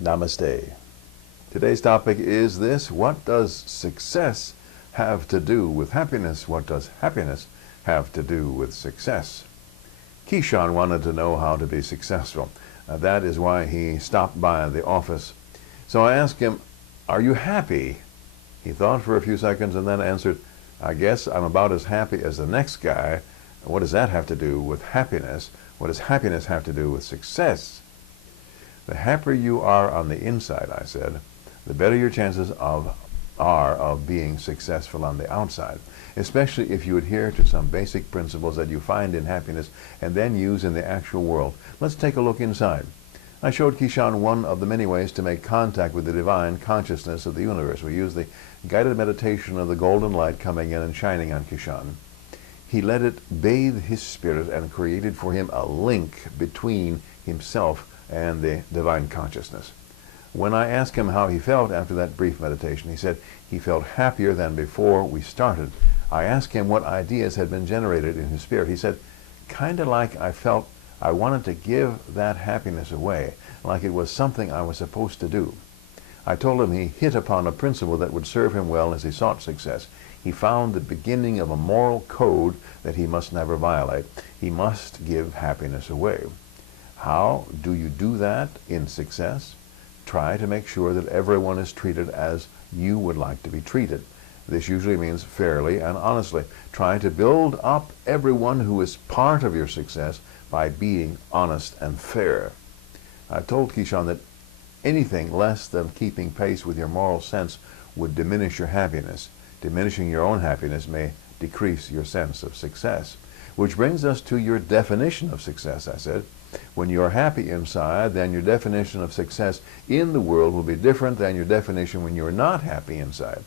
Namaste. Today's topic is this: what does success have to do with happiness? What does happiness have to do with success? Keyshawn wanted to know how to be successful. That is why he stopped by the office. So I asked him, "Are you happy?" He thought for a few seconds and then answered, "I guess I'm about as happy as the next guy." What does that have to do with happiness? What does happiness have to do with success? The happier you are on the inside, I said, the better your chances are of being successful on the outside, especially if you adhere to some basic principles that you find in happiness and then use in the actual world. Let's take a look inside. I showed Keyshawn one of the many ways to make contact with the divine consciousness of the universe. We used the guided meditation of the golden light coming in and shining on Keyshawn. He let it bathe his spirit and created for him a link between himself and the divine consciousness. When I asked him how he felt after that brief meditation, he said he felt happier than before we started. I asked him what ideas had been generated in his spirit. He said, kind of like I felt I wanted to give that happiness away, like it was something I was supposed to do. I told him he hit upon a principle that would serve him well as he sought success. He found the beginning of a moral code that he must never violate. He must give happiness away. How do you do that in success? Try to make sure that everyone is treated as you would like to be treated. This usually means fairly and honestly. Try to build up everyone who is part of your success by being honest and fair. I told Keyshawn that anything less than keeping pace with your moral sense would diminish your happiness. Diminishing your own happiness may decrease your sense of success. Which brings us to your definition of success, I said. When you're happy inside, then your definition of success in the world will be different than your definition when you're not happy inside.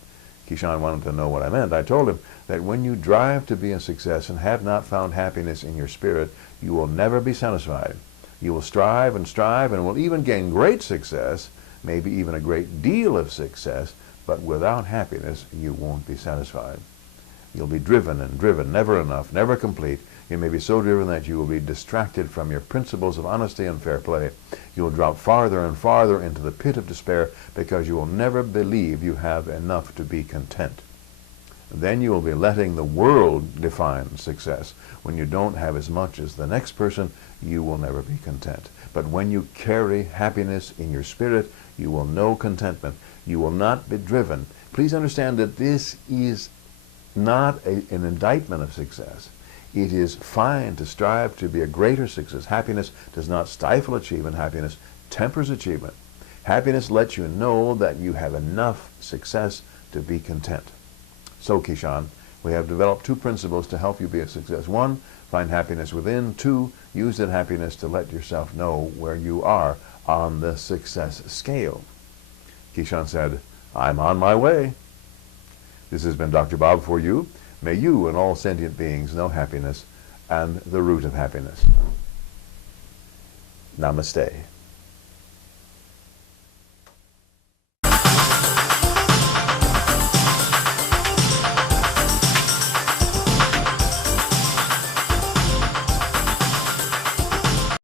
Keyshawn wanted to know what I meant. I told him that when you drive to be a success and have not found happiness in your spirit, you will never be satisfied. You will strive and will even gain great success, maybe even a great deal of success, but without happiness, you won't be satisfied. You'll be driven and driven, never enough, never complete. You may be so driven that you will be distracted from your principles of honesty and fair play. You will drop farther and farther into the pit of despair because you will never believe you have enough to be content. Then you will be letting the world define success. When you don't have as much as the next person, you will never be content. But when you carry happiness in your spirit, you will know contentment. You will not be driven. Please understand that this is not an indictment of success. It is fine to strive to be a greater success. Happiness does not stifle achievement. Happiness tempers achievement. Happiness lets you know that you have enough success to be content. So, Keyshawn, we have developed two principles to help you be a success. One, find happiness within. Two, use that happiness to let yourself know where you are on the success scale. Keyshawn said, I'm on my way. This has been Dr. Bob for you. May you and all sentient beings know happiness and the root of happiness. Namaste.